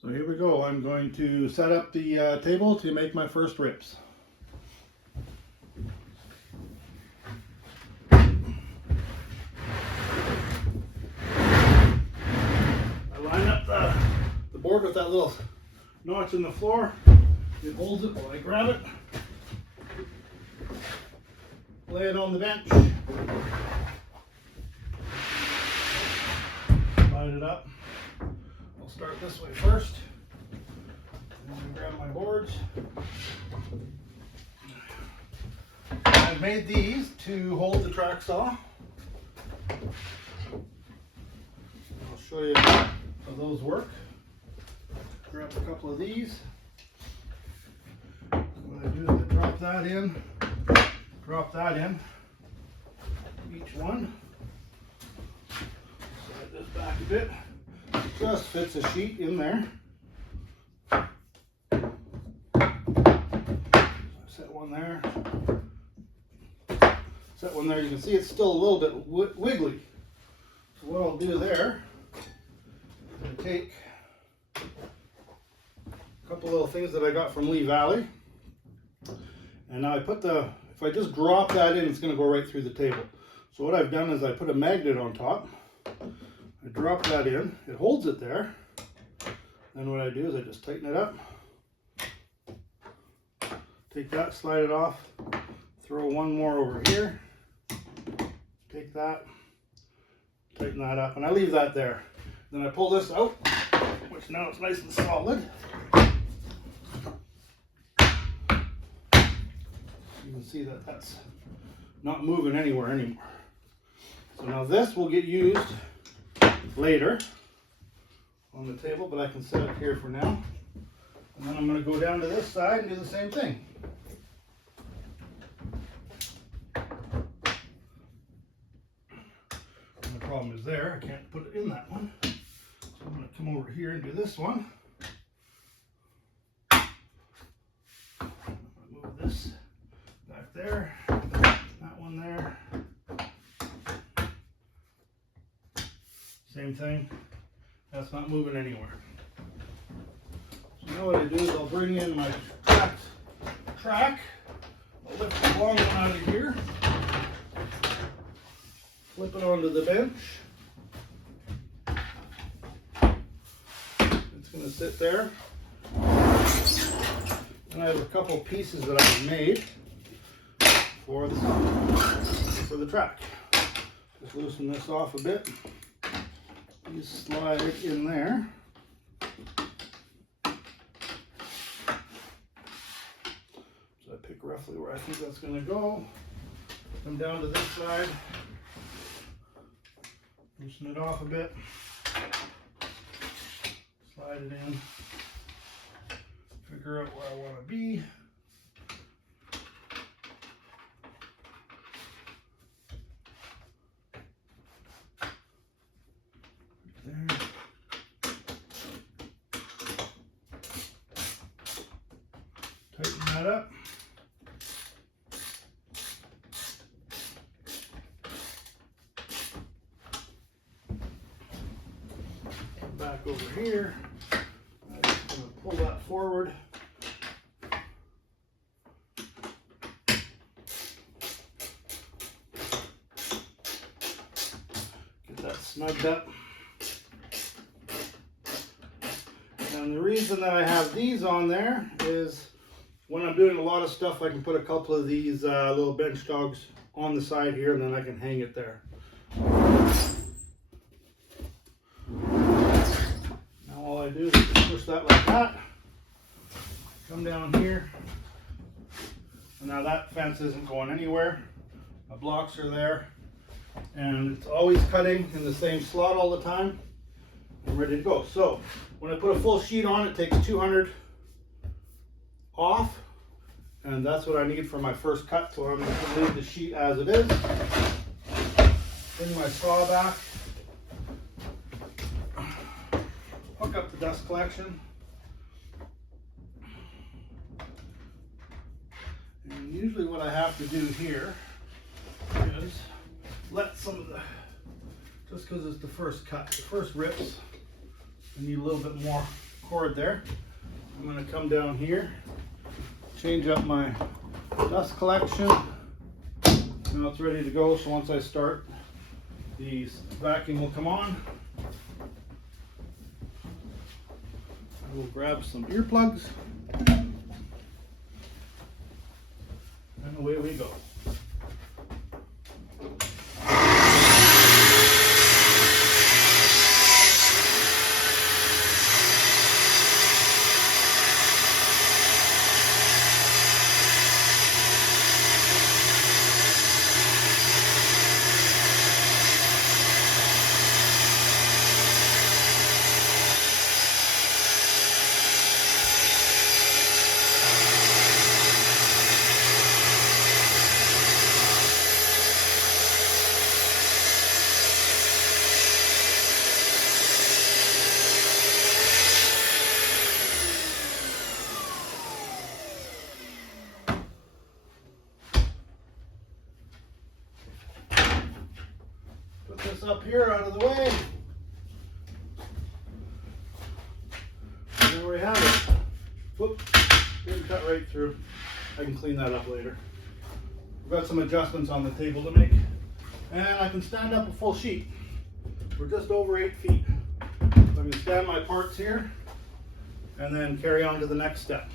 So here we go. I'm going to set up the table to make my first rips. I line up the board with that little notch in the floor. It holds it while I grab it. Lay it on the bench. Line it up. I'll start this way first. I'm going to grab my boards. I've made these to hold the track saw. I'll show you how those work. Grab a couple of these. What I do is I drop that in, each one. Slide this back a bit. Just fits a sheet in there. Set one there. Set one there. You can see it's still a little bit wiggly. So what I'll do there, I'll take a couple little things that I got from Lee Valley. And now I put if I just drop that in, it's going to go right through the table. So what I've done is I put a magnet on top. I drop that in, it holds it there. Then what I do is I just tighten it up. Take that, slide it off, throw one more over here. Take that, tighten that up, and I leave that there. Then I pull this out, which now it's nice and solid. You can see that that's not moving anywhere anymore. So now this will get used later on the table, but I can set it here for now. And then I'm going to go down to this side and do the same thing. And the problem is there, I can't put it in that one. So I'm going to come over here and do this one. Move this back there, that one there. Same thing, that's not moving anywhere. So now what I do is I'll bring in my track. I'll lift the long one out of here, flip it onto the bench. It's going to sit there. And I have a couple pieces that I've made for the track. Just loosen this off a bit. You slide it in there. So I pick roughly where I think that's going to go. Come down to this side. Loosen it off a bit. Slide it in. Figure out where I want to be. There. Tighten that up. Back over here. I'm just going to pull that forward. Get that snugged up. And the reason that I have these on there is when I'm doing a lot of stuff, I can put a couple of these little bench dogs on the side here, and then I can hang it there. Now all I do is just push that like that, come down here, and now that fence isn't going anywhere. My blocks are there, and it's always cutting in the same slot all the time. I'm ready to go. So when I put a full sheet on, it takes 200 off, and that's what I need for my first cut. So I'm going to leave the sheet as it is. Bring my saw back. Hook up the dust collection. And usually what I have to do here is let some of the, just because it's the first cut, the first rips, I need a little bit more cord there. I'm going to come down here, change up my dust collection. Now it's ready to go, so once I start, the vacuum will come on. I will grab some earplugs, and away we go. This up here out of the way. And there we have it. Whoop, didn't cut right through. I can clean that up later. We've got some adjustments on the table to make. And I can stand up a full sheet. We're just over 8 feet. So I can stand my parts here and then carry on to the next step.